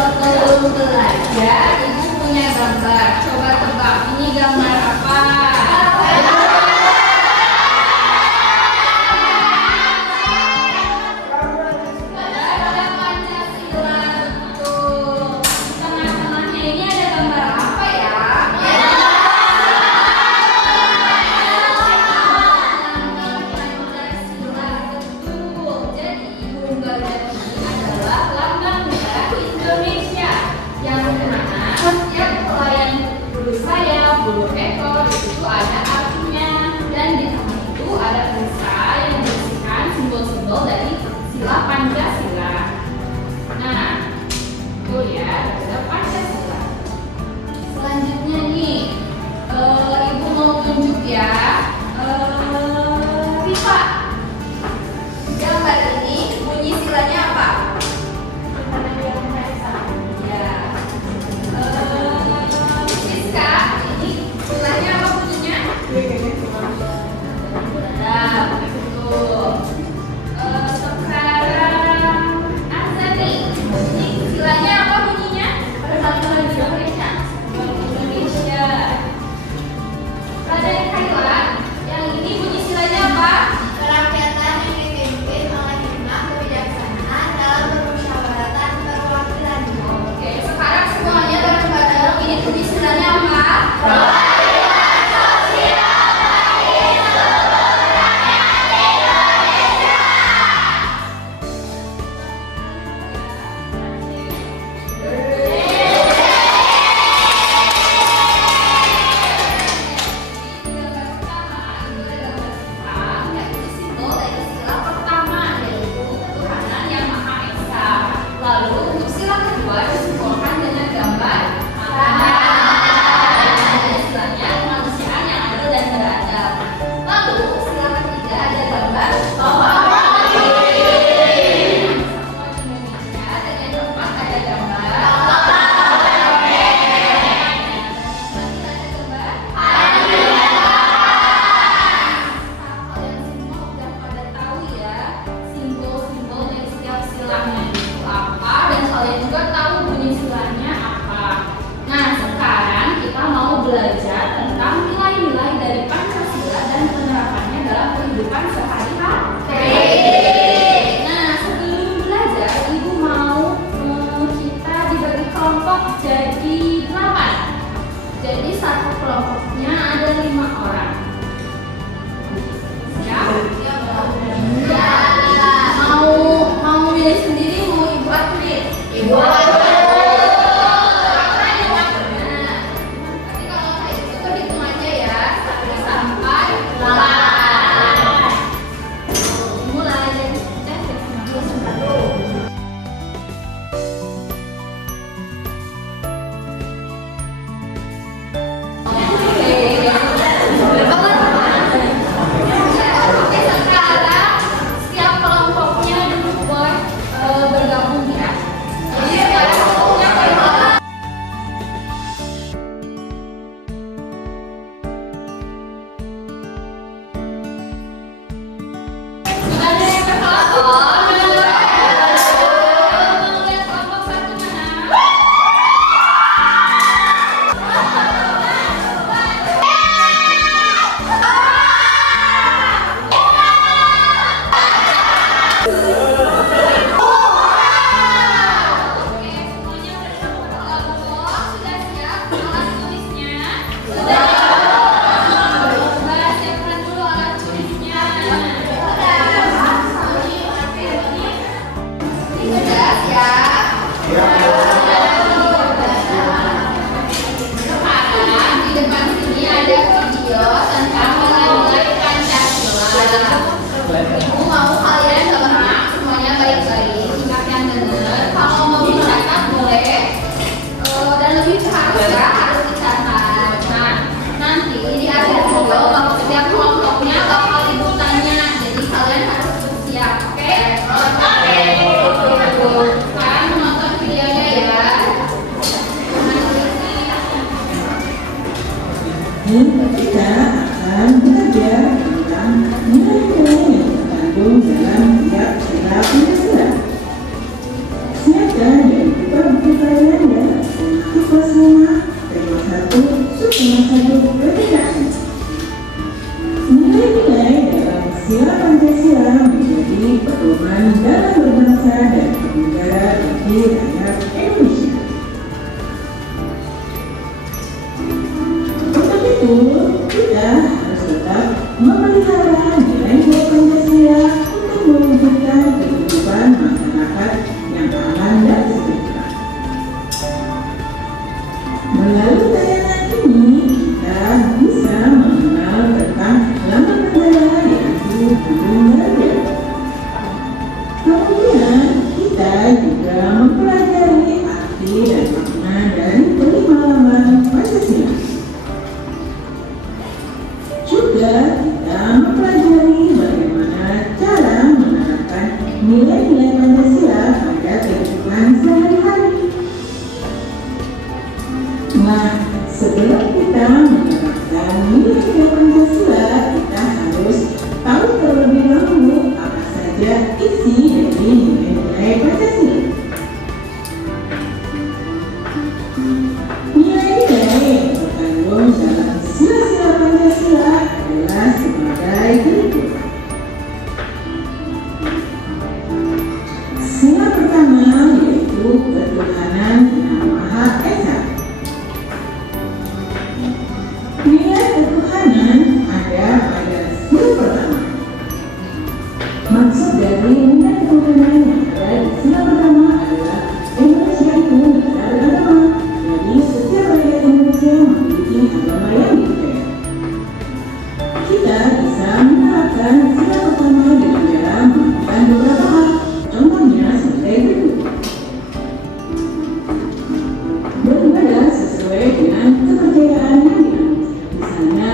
Sebelum belajar, Ibu punya gambar. Coba tebak, ini gambar apa? Bulu ekor itu ada artinya, dan di tengah itu ada perisai yang berisikan simbol-simbol dari sila Pancasila. Nah, itu ya, ada Pancasila. Selanjutnya nih, Ibu mau tunjuk ya, Rifa. Gambar ini bunyi silanya apa? Silanya apa bunyinya? Nah, betul. Sekarang Azani, ini silanya apa bunyinya? Persatuan Indonesia. Indonesia. Pada Thailand, yang ini bunyi silanya apa? Kerakyatan yang dipimpin oleh hikmah kebijaksanaan dalam permusyawaratan perwakilan. Oke, sekarang semuanya bareng-bareng. Ini bunyi silanya apa? Belajar tentang nilai-nilai dari Pancasila dan penerapannya dalam kehidupan sehari-hari. Nah, sebelum belajar, Ibu mau kita dibagi kelompok jadi 8. Jadi satu kelompoknya ada 5 orang. Siap? Ya. Mau milih sendiri, mau Ibu aturin? Ibu aturin. Bergabung ya. masa kemerdekaan. Nilai-nilai dalam sila Pancasila menjadi pedoman dalam berbangsa dan bernegara bagi rakyat Indonesia. Untuk itu, kita harus tetap memelihara nilai-nilai Pancasila untuk mewujudkan kehidupan masyarakat yang aman dan sejahtera. Melalui tayangan ini, kita bisa mengenal tentang halaman negara yang belum ada. Kemudian, kita juga mempelajari arti dan makna dari kelima halaman Pancasila. Juga kita mempelajari bagaimana cara menerapkan nilai-nilai Pancasila pada kehidupan sehari-hari. Nah, sebelum kita menerapkan nilai-nilai Pancasila, kita harus tahu terlebih dahulu apa saja isi dari nilai-nilai Pancasila. Nilai-nilai yang terkandung dalam sila-sila Pancasila adalah sebagai berikut. Sila pertama yaitu ketuhanan yang Maha Esa. Nilai ketuhanan ada pada sila pertama. Maksud dari nilai ketuhanan yang ada di sila pertama adalah Indonesia itu negara beragama. Jadi setiap rakyat Indonesia memiliki agama yang berbeda. Kita bisa menerapkan sila pertama dengan cara melakukan beberapa hal. Contohnya sebagai berikut. Beribadah sesuai dengan kepercayaan yang dianut. Misalnya,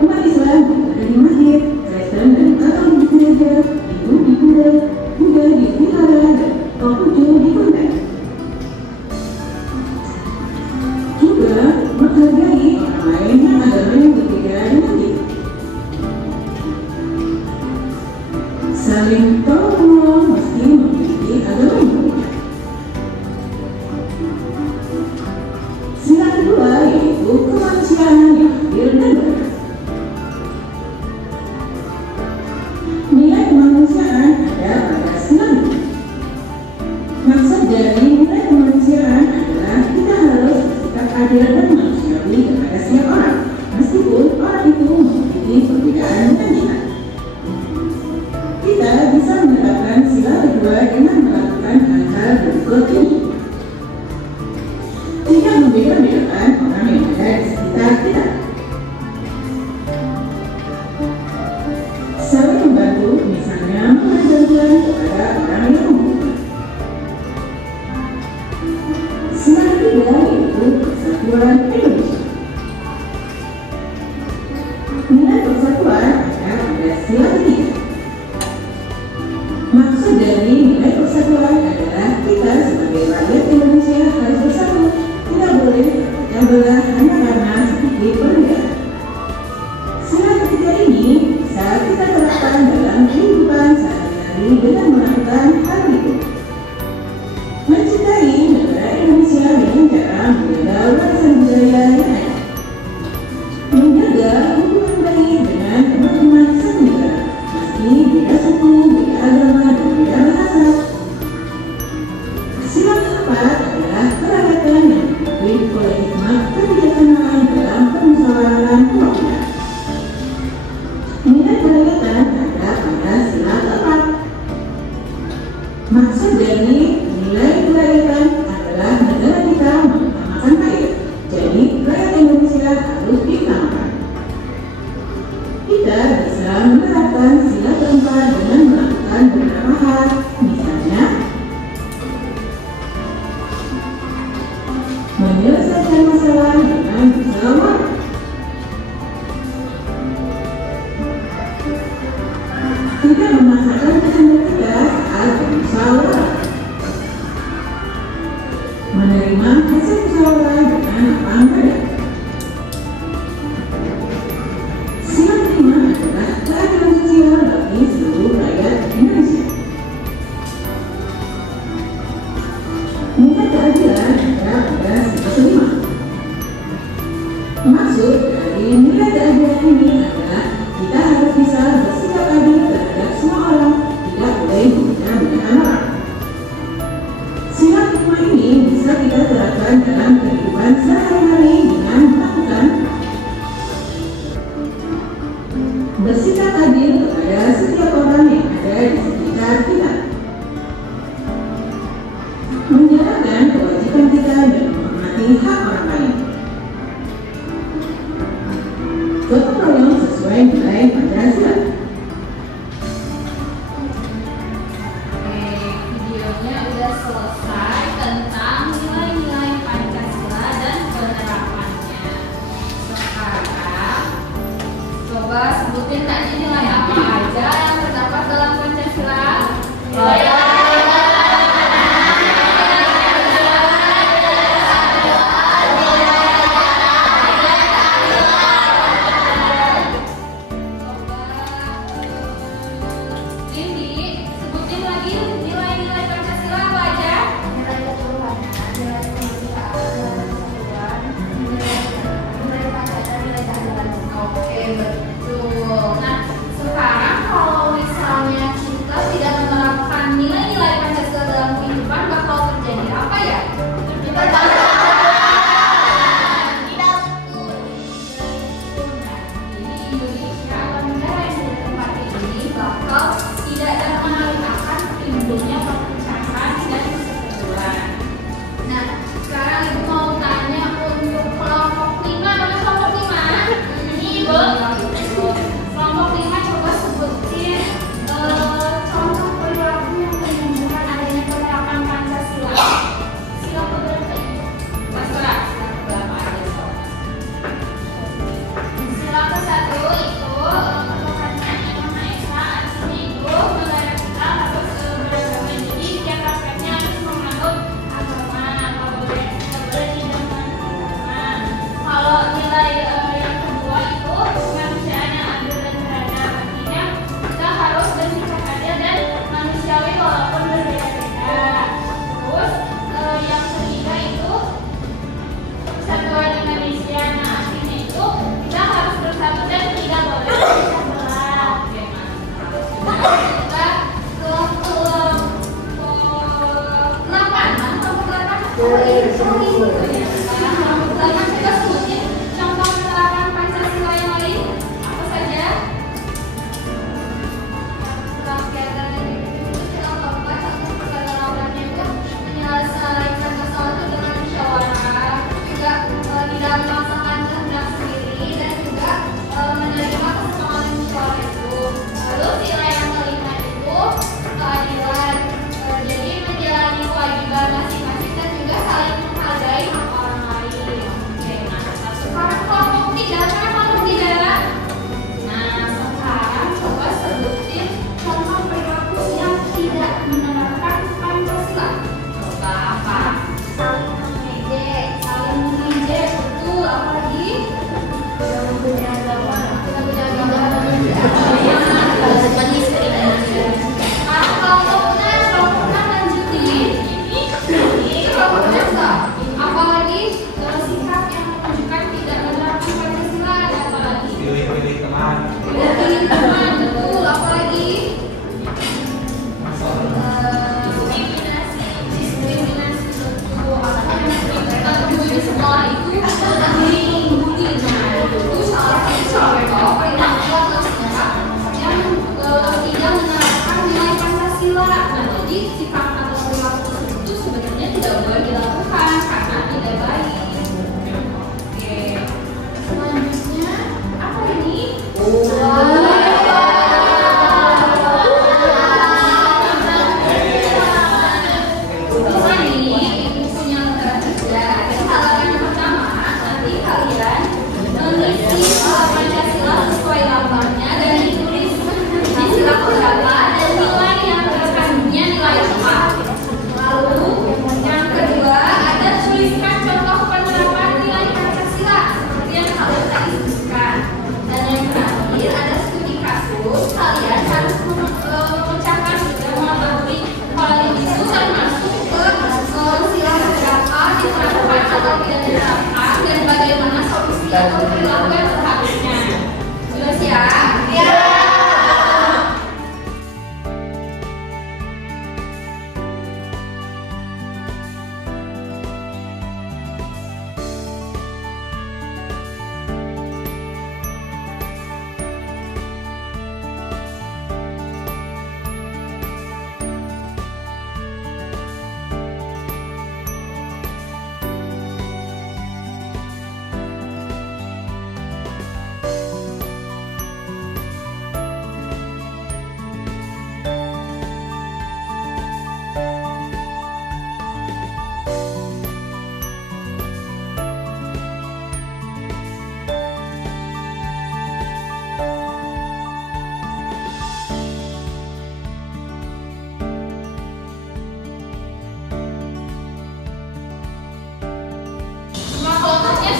umat Islam berada di masjid, Kristen dan Katolik di gereja, Hindu di Buddha, Buddha di vihara, dan Konghucu di konvent. Juga menghargai orang lain yang agamanya berbeda dengan kita. Saling tolong-menolong meski memiliki agama yang berbeda. Sila kedua yaitu kemanusiaan yang adil dan beradab. Nilai kemanusiaan ada pada sila ini. Maksud dari nilai kemanusiaan adalah kita harus bersikap adil dan manusiawi kepada setiap orang, meskipun orang itu memiliki perbedaan dengan kita. Kita bisa menerapkan sila kedua dengan melakukan hal-hal berikut ini. Tidak membeda-bedakan orang yang ada di sekitar kita. Saling membantu, misalnya memberi bantuan kepada orang yang membutuhkan. Sila ketiga yaitu persatuan Indonesia. Nilai persatuan ada pada sila ketiga. Maksud dari nilai persatuan adalah kita sebagai rakyat Indonesia harus bersatu, tidak boleh terpecah belah hanya karena sedikit perbedaan. Sila ketiga ini bisa kita terapkan dalam kehidupan sehari-hari dengan melakukan hal berikut. Mencintai negara Indonesia dengan cara menjaga warisan budaya yang ada. Menjaga hubungan baik dengan teman-teman senegara, meski beda suku, beda agama, dan beda bahasa. Sila keempat adalah kerakyatan yang diakui oleh hikmat kebijaksanaan dalam permusyawaratan kewakilan. Nilai kerakyatan ada pada sila keempat. Maksud dari nilai kerakyatan adalah negara kita mengutamakan rakyat. Jadi rakyat Indonesia harus diutamakan. Kita bisa menerapkan sila keempat dengan melakukan beberapa hal, misalnya menyelesaikan masalah dengan musyawarah. Tidak memaksakan kehendak kita saat bermusyawarah. Menerima hasil musyawarah dengan lapang dada. Sila kelima adalah keadilan sosial bagi seluruh rakyat Indonesia. Nilai keadilan ada pada sila kelima. Maksud dari nilai keadilan ini adalah kita harus bisa bersikap adil terhadap semua orang, tidak boleh menghina orang. Sila kelima ini bisa kita terapkan dalam kehidupan sehari-hari dengan melakukan bersikap adil kepada setiap orang yang ada di sekitar kita, menjalankan kewajiban kita dan menghormati hak orang lain, gotong royong sesuai nilai Pancasila. Videonya udah selesai tentang nilai-nilai Pancasila dan penerapannya. Sekarang coba sebutin tadi nilai apa aja yang terdapat dalam Pancasila. Ini sebutin lagi nilai-nilai Pancasila apa aja? Nilai ketuhanan, nilai kemanusiaan, nilai Pancasila, nilai keadilan. Oke, betul. Nah, sekarang kalau misalnya kita tidak menerapkan nilai-nilai Pancasila dalam kehidupan, bakal terjadi apa ya? Jadi Indonesia atau negara yang sudah ditempati ini bakal tidak dapat akan timbulnya perpecahan dan persekutuan. Nah, sekarang ibu mau tanya untuk kelompok 5, mana kelompok 5? Ini ibu. Kelompok 5 coba sebutin contoh perilaku yang menunjukkan adanya penerapan Pancasila. Sila keberapa itu? Terserah, sila keberapa aja sob. Sila ke-1 itu ketuhanan yang Maha Esa, artinya itu negara kita harus beragama. Jadi setiap aspeknya harus menganut agama, nggak boleh tidak menganut agama. Kalau nilai yang kedua itu kemanusiaan yang adil dan beradab, artinya kita harus bersikap adil dan manusiawi walaupun berbeda-beda. Terus yang ketiga itu persatuan Indonesia, nah artinya itu kita harus bersatu dan tidak boleh berpecah belah. Oke, mantap. Kita ke kelompok 8, mana kelompok 8? Oh ini ya. Kelompok 8 coba sebutin contoh penerapan Pancasila yang lain apa saja? Rakyatan dari kita lomba contoh penerapannya itu menyelesaikan masalah itu dengan musyawarah, juga tidak memaksakan kehendak sendiri dan juga menerima kesepakatan musyawarah itu. Lalu sila yang kelima itu keadilan, jadi menjalani kewajiban masing-masing dan juga saling menghargai hak orang lain. Oke.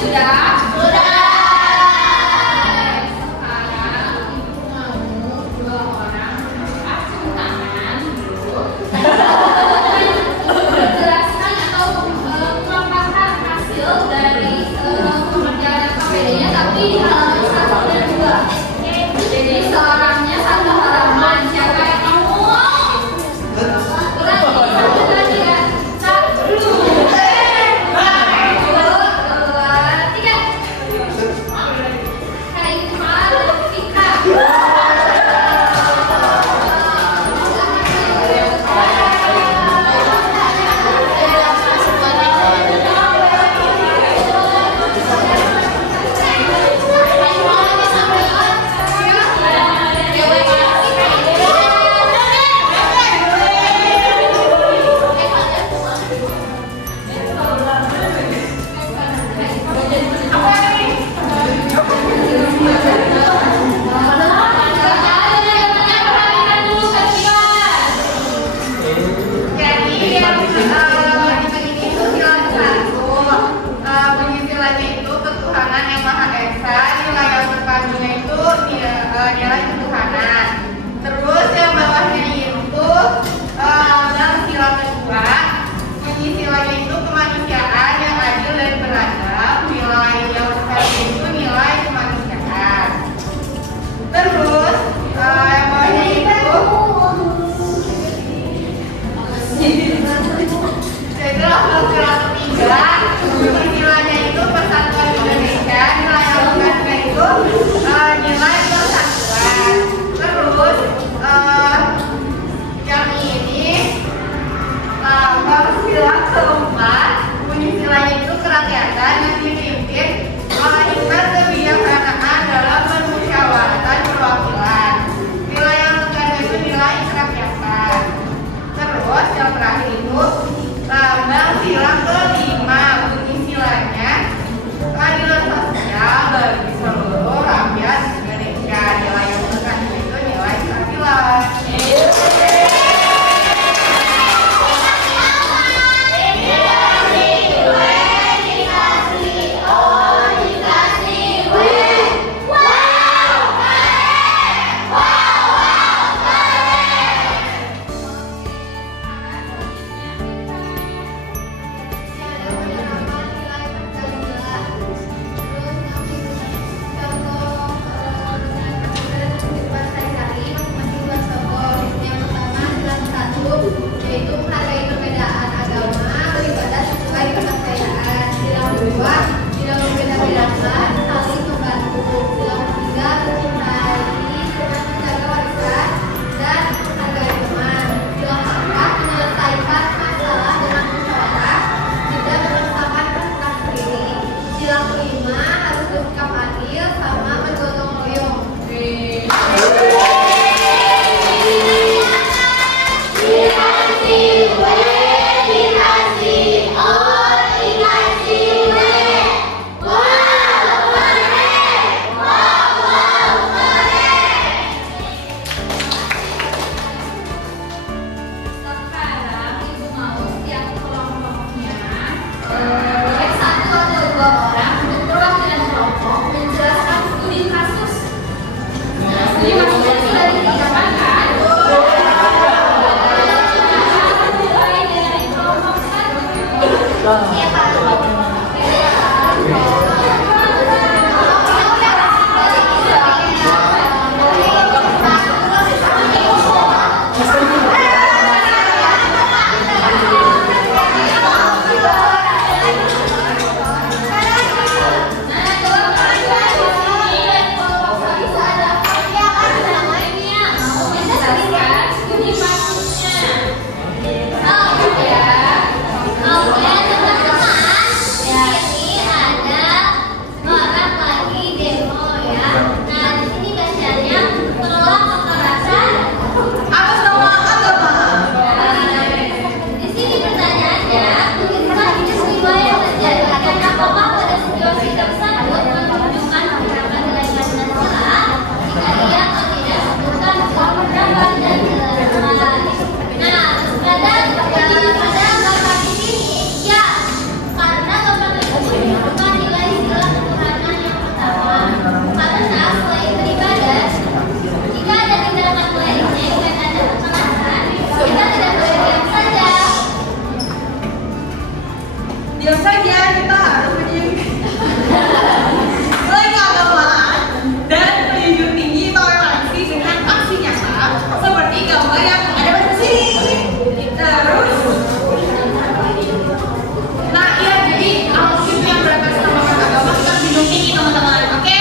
sudah? Sudah. Sekarang ibu mau dua orang acung tangan dulu. Menjelaskan atau memaparkan hasil dari pengerjaan KPD-nya, tapi di halaman 1 dan 2. Jadi seorangnya satu halaman. Siapa yang mau? Satu lagi ya. 1, 2, 3. Kaimar Fika. Nilai ketuhanan. Terus yang bawahnya itu dalam sila kedua, bunyi silanya itu kemanusiaan yang adil dan beradab. Nilai yang pertama itu nilai kemanusiaan. Terus yang bawahnya itu jadi sila ketiga, bunyi silanya itu persatuan Indonesia. Nilai yang pertama itu nilai persatuan. Terus yang ini sila keempat, bunyi silanya itu kerakyatan yang dipimpin oleh hikmat kebijaksanaan dalam permusyawaratan perwakilan. Nilai yang kedua itu nilai kerakyatan. Terus yang terakhir itu lambang sila kelima, bunyi silanya keadilan sosial bagi seluruh rakyat Indonesia. Nilai yang kedua itu nilai keadilan. Yaitu menghargai perbedaan agama, beribadah sesuai kepercayaan. Sila kedua, tidak membeda-bedakan, saling membantu. Sila ketiga, mencintai dengan menjaga warisan dan menghargai teman. Sila keempat, menyelesaikan masalah dengan musyawarah, tidak memaksakan kehendak sendiri. Sila kelima, harus bersikap adil sama bergotong royong. Sekarang ibu mau setiap kelompoknya yang satu atau dua orang untuk perwakilan kelompok menjelaskan studi kasus. Nah, studi kasusnya sudah dikerjakan kan? Mulai dari kelompok 1. Iya, Pak. Studi kasusnya. Oke, teman-teman. Ya, ini ada Diam saja, kita harus nilai keagamaan dan menjunjung tinggi toleransi dengan aksi nyata seperti gambar yang ada pada sini. Terus, nah iya, jadi alkim yang berbasis nama agama kita menjunjung tinggi teman-teman, oke?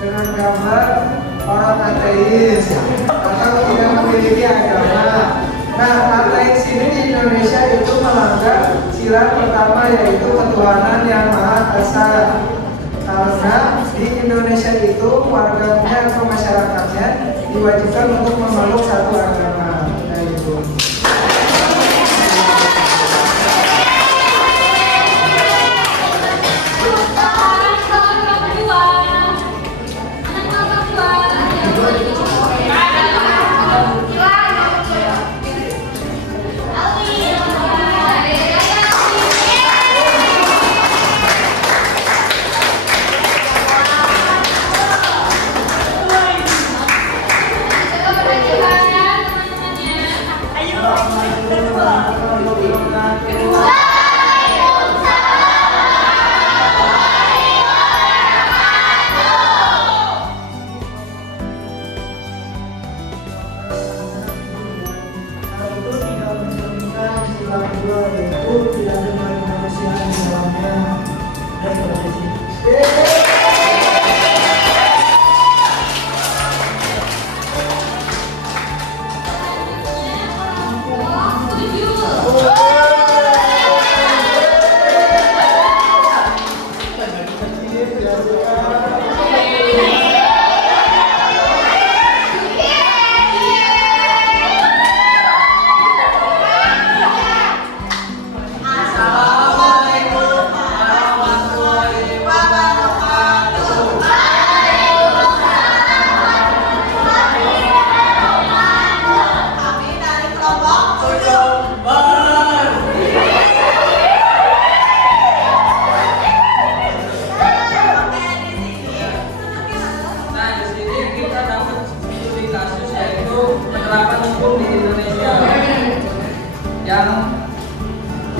Dengan gambar orang ateis atau tidak memiliki agama. Nah, ateis ini di Indonesia itu melanggar sila pertama, yaitu ketuhanan yang Maha Esa. Karena di Indonesia itu warganya atau masyarakatnya diwajibkan untuk memeluk satu agama. Nah, itu.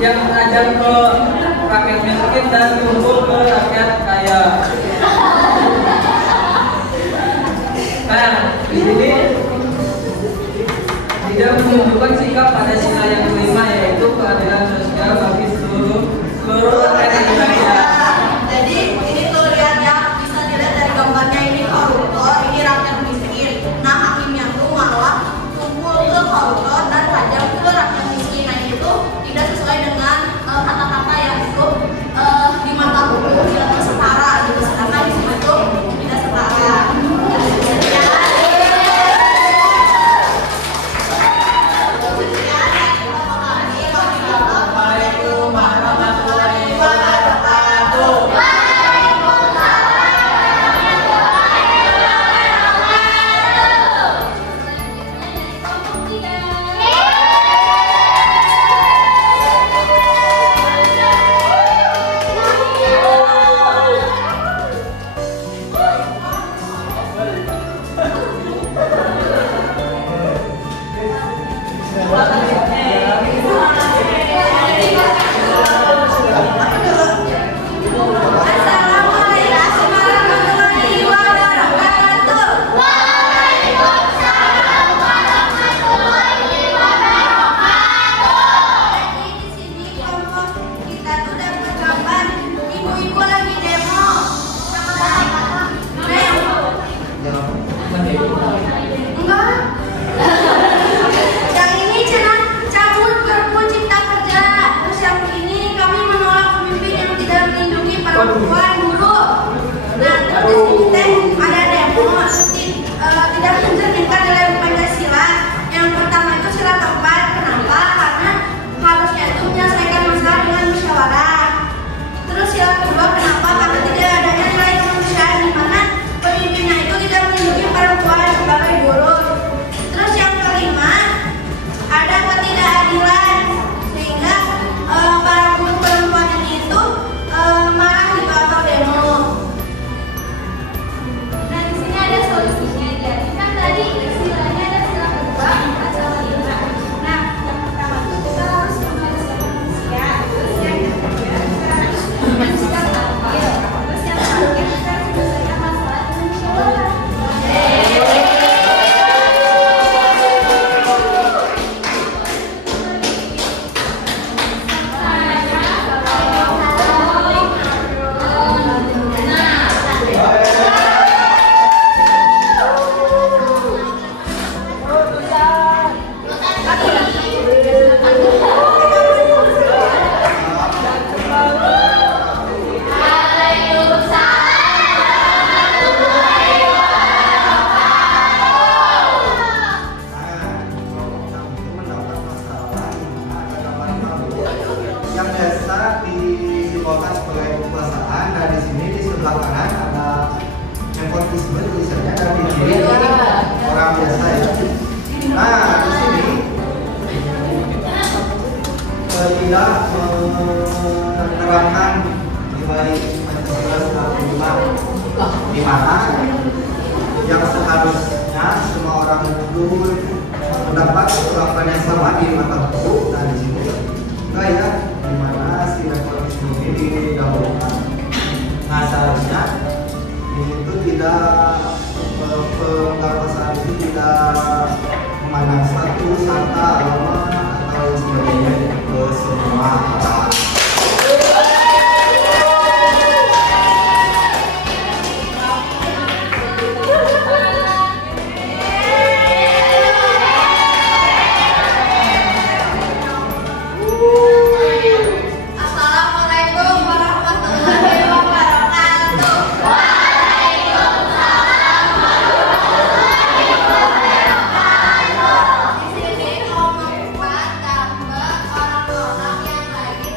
yang mengajak ke rakyat miskin dan tumpul ke rakyat kaya. Nah, di sini tidak menunjukkan sikap pada sila yang kelima, yaitu keadilan sosial bagi seluruh rakyat Indonesia. Jadi ini tuh lihat ya, bisa dilihat dari gambarnya, ini koruptor, ini rakyat miskin. Nah, hakimnya tuh malah tumpul ke koruptor dan tajam ke rakyat miskin. Nah, ini tuh tidak sesuai dengan kata-kata yang itu di mata hukum itu setara gitu, sedangkan di sini tuh tidak setara. di sini teh ada demo tidak mencerminkan nilai Pancasila. Yang pertama itu sila keempat. Kenapa? Karena harusnya itu menyelesaikan masalah dengan musyawarah. Terus sila kedua, kenapa? Karena tidak adanya nilai kemanusiaan di mana pemimpinnya itu tidak melindungi perempuan sebagai buruh. Terus yang kelima, ada ketidakadilan sehingga para buruh perempuan ini itu marah di bawah demo. Nah, di sini ada solusinya. Jadi kan tadi istilahnya ada sila kedua, empat sama lima. Nah, yang pertama itu kita harus memanusiakan manusia. Terus yang kedua kita harus bersikap adil. Terus yang terakhir kita harus menyelesaikan masalah dengan musyawarah. Yang biasa disimbolkan sebagai kekuasaan. Nah, di sini di sebelah kanan ada nepotisme tulisannya, dan di kiri orang biasa ya. Nah, di sini tidak menerapkan nilai Pancasila 45, di mana yang seharusnya semua orang itu mendapat perlakuan yang sama di mata hukum. Nah, di sini enggak ya, di mana si nepotisme ini didahulukan. Nah, seharusnya itu tidak pengawasan itu tidak memandang status, harta, agama atau sebagainya ke semua orang. Assalamualaikum warahmatullahi wabarakatuh. Di sini mau membuat gambar orang-orang yang lagi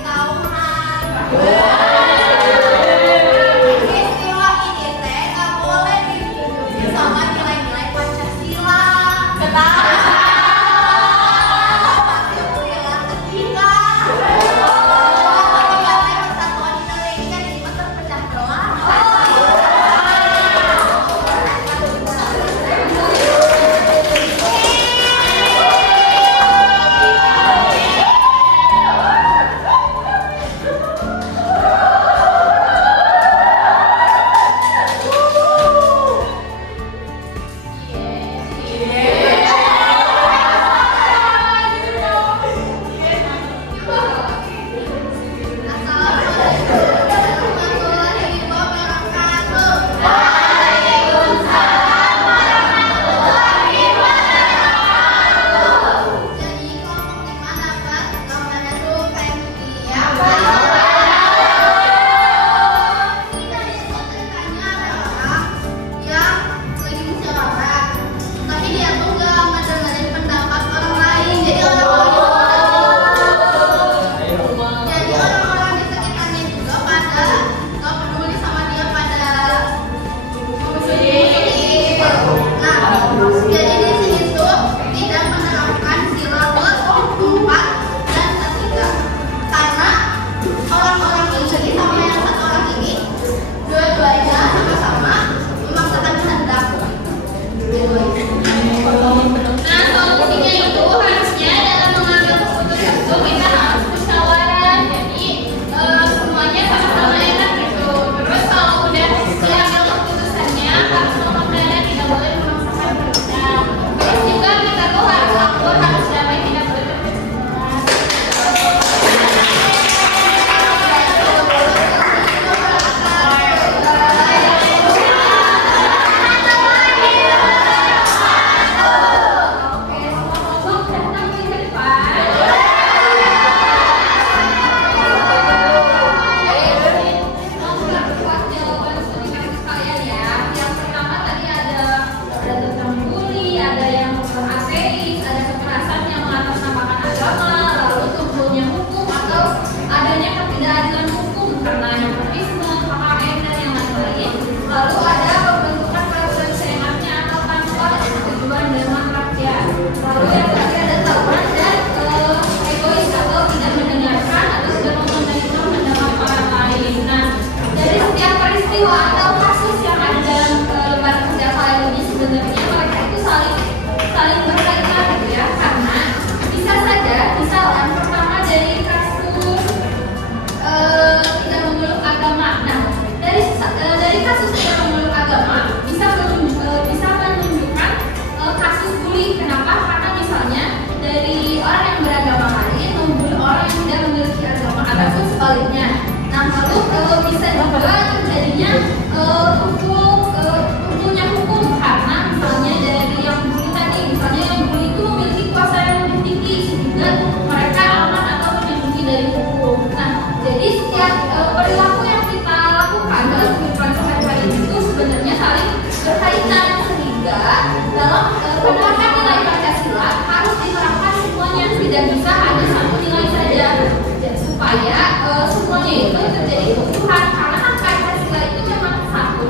peristiwa atau kasus yang ada dalam lembar kerja kalian ini sebenarnya mereka itu saling berkaitan gitu ya, karena bisa saja misalnya pertama dari kasus tidak memeluk agama. Nah, dari kasus tidak memeluk agama bisa menunjukkan kasus bully. Kenapa? Karena misalnya dari orang yang beragama lain membuli orang yang tidak memiliki agama ataupun sebaliknya. Nah, lalu bisa juga terjadinya hukumnya hukum karena misalnya dari yang bully tadi, misalnya yang bully itu memiliki kuasa yang lebih tinggi sehingga mereka aman atau melindungi dari hukum. Nah, jadi setiap perilaku yang kita lakukan dalam kehidupan sehari-hari itu sebenarnya saling berkaitan, sehingga dalam penerapan nilai Pancasila harus diterapkan semuanya, tidak bisa hanya satu nilai saja, supaya semuanya itu terjadi keutuhan. Karena kan Pancasila itu memang satu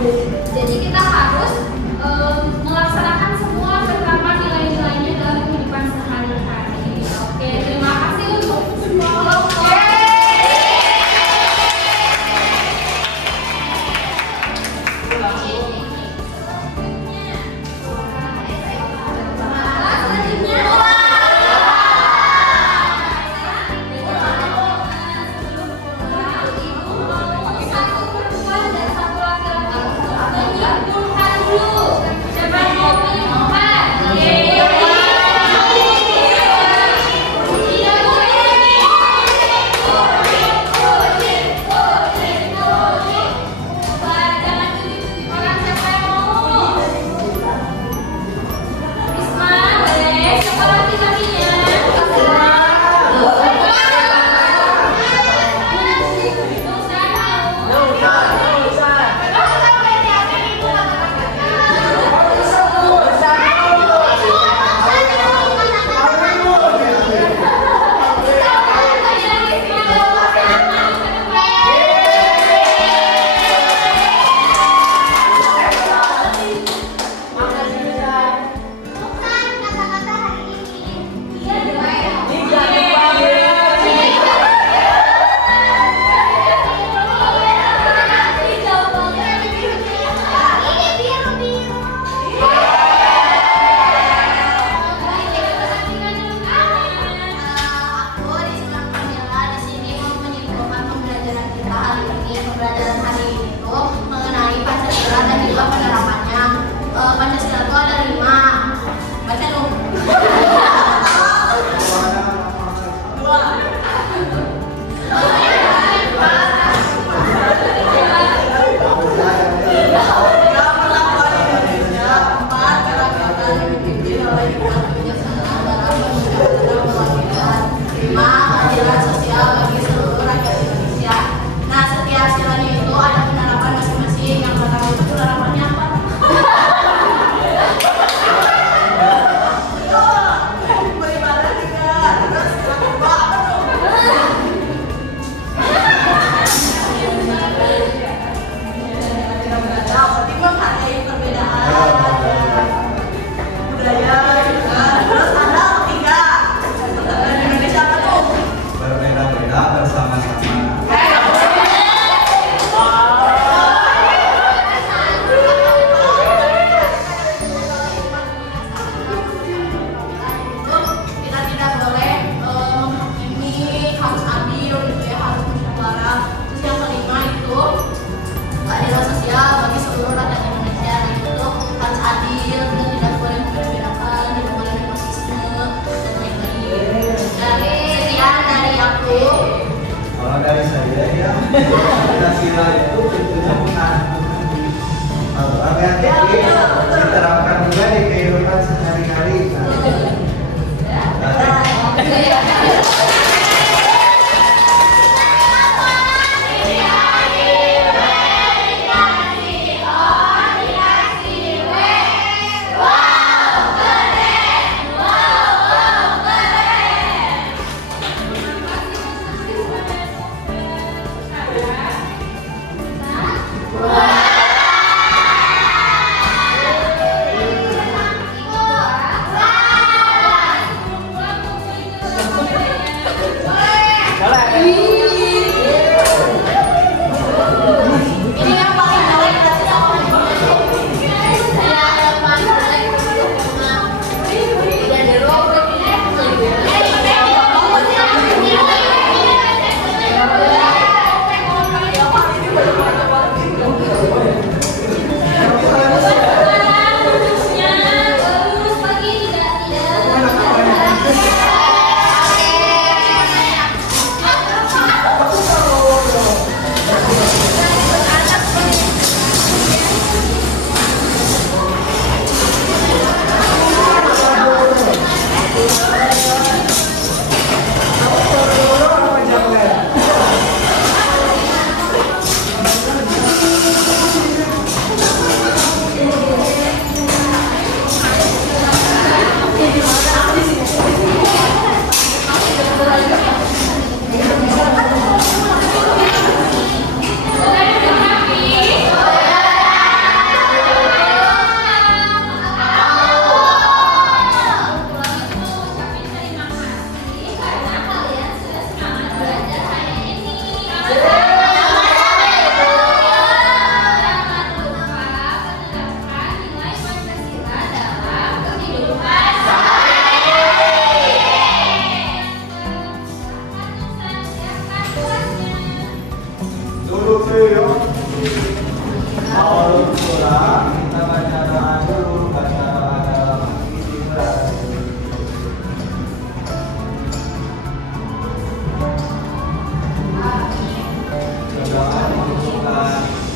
Sebelum pulang, kita baca doa dulu, baca doa dalam istighfar.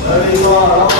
Berdoa dibuka.